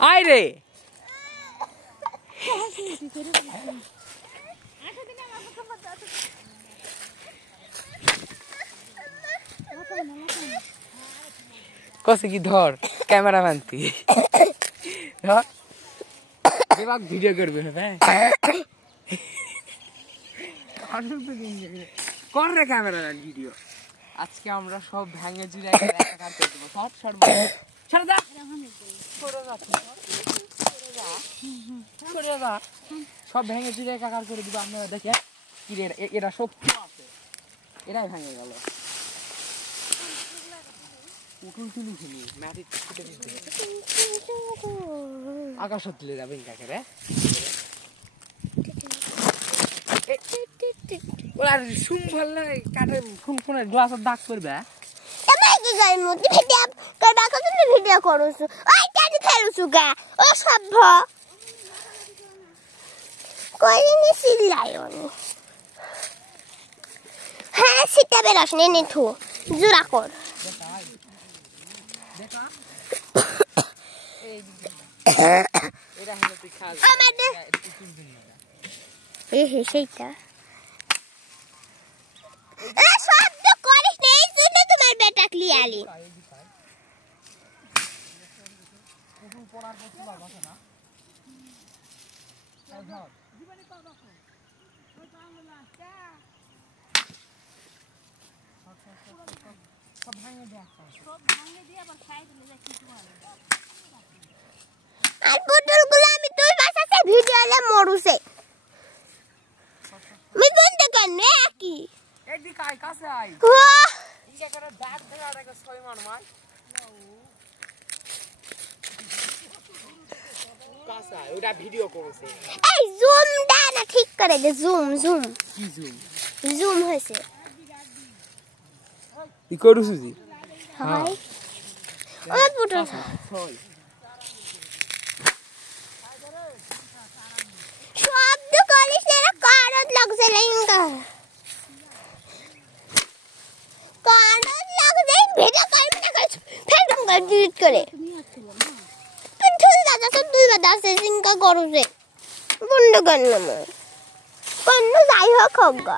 আয় রে কসে কি ধর ক্যামেরা মানতি ধর এবার ভিডিও করবে হ্যাঁ কর রে ক্যামেরা ভিডিও আজকে আমরা সব ভেঙে চুরে একাকার করে দেবো সব সরে যা সব ভেঙে চুরে একাকার করে দিব আপনারা দেখেন কি রে এরা শক্তি আছে এরাই ভেঙে গেল উঠুন তুলি খেলি মাটি ছুটে দিতে আকাশ তুলে যাবেন কাকে রে ওরা শুন ভালো কাটে ফোন ফোনের গ্লাসের দাগ করবে এমন কি গায় মধ্যে ভিডিও করবা কত ভিডিও করছু ওই কাটি ফেলছু গা ও সভ্য কইনি সিলাইন হ্যাঁ সিটা বেরাস নে নে থু জোরা কর দেখা এটা হলো তুই খাস আমাদের এই হে সেইটা এ শব্দ করিস না এই জন্য তোমার বেটা ক্লিয়ারলি পুরো পড়ার পর তো বাবা না এই ধর জীবনে পাবা কো ওই বাংলা কা সব ভাঙে দিয়ে আবার খাই দিলে যা কিছু হবে আর পুতুলগুলো আমি তুই বাসাতে ভিডিওলে মরুছে মিগুন দেখেন নে কি এদিক আই কাছে আই ইয়া করে দাগ ধরে আরেক ছয় মান মার কাছে আই ওটা ভিডিও করছে এই জুম দা না ঠিক করে দে জুম কি জুম হইছে ই করুছি জি হাই ও পুতুল ছয় শব্দ করিস না কারত লাগছে লাইনকা কারত লাগছে ভিডিও করবে না কইছ ফের কাম করে ডিলিট করে তুই ঠুল দাদা তো তুই বাদা সিনকা করুছে বন্ধ কর না কোন যাই হোক হোক